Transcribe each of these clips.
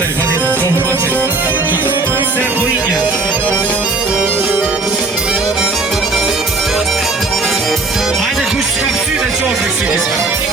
Marceli, vamos Marceli. Cebolinha. Hajde kush ka kësy dhe qofë kësy kësë.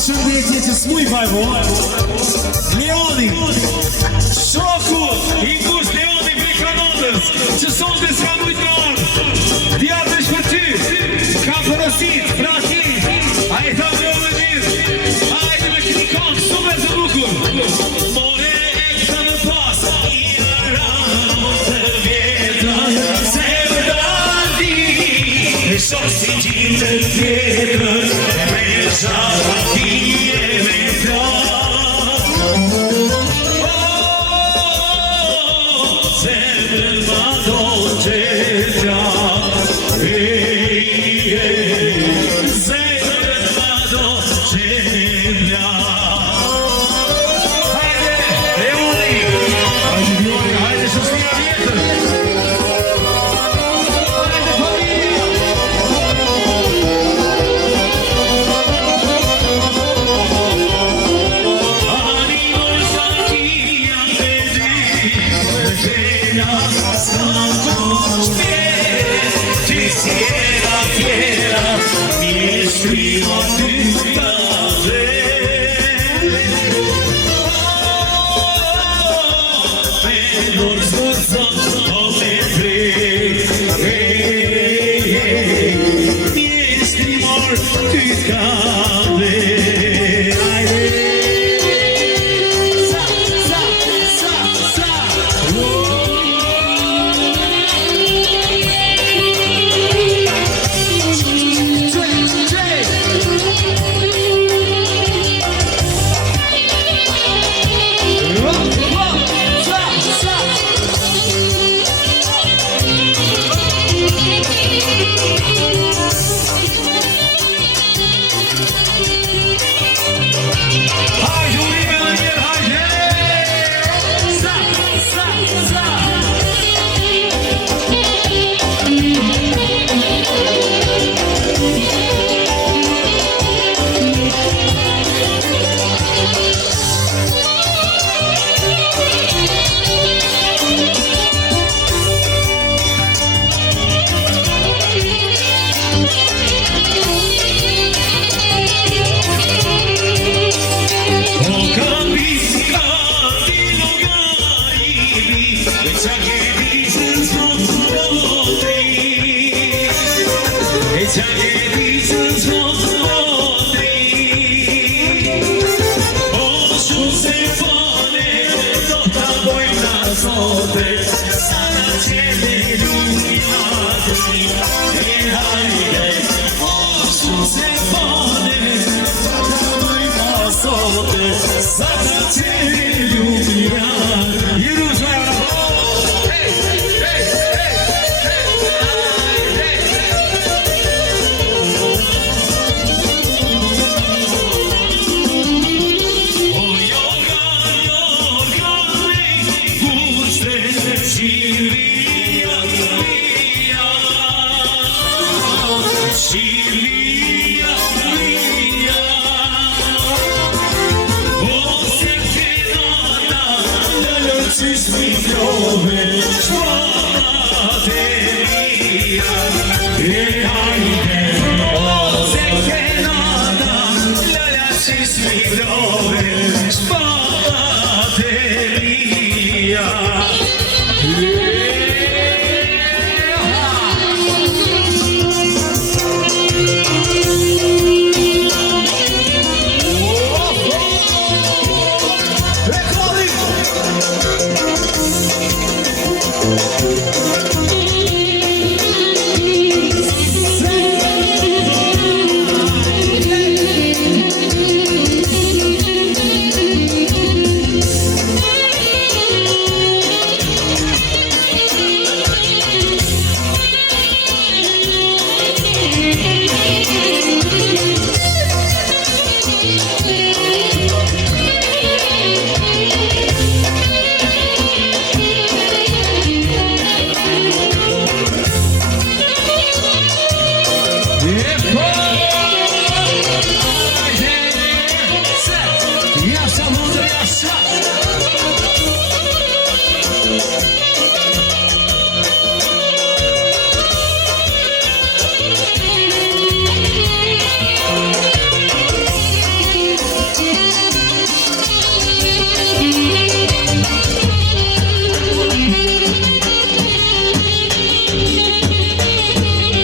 Përshëndetje që s'muj vajvo Leoni Shoku I kush Leoni Brikanondës Që sonde s'ka mujtë në orë Djatesh për ty Ka porosit, praki A I tha më në mirë Hajde me këti këngë super të bukur More e të më pas I aranë të vjetër Se më dati E shosi gjimë të vjetër sote, sana çele lumjati, hajde, olsun sefane, zatamajma sote, sana çele lumjati. Yürü Zara! Hey, hey, hey, hey, hey.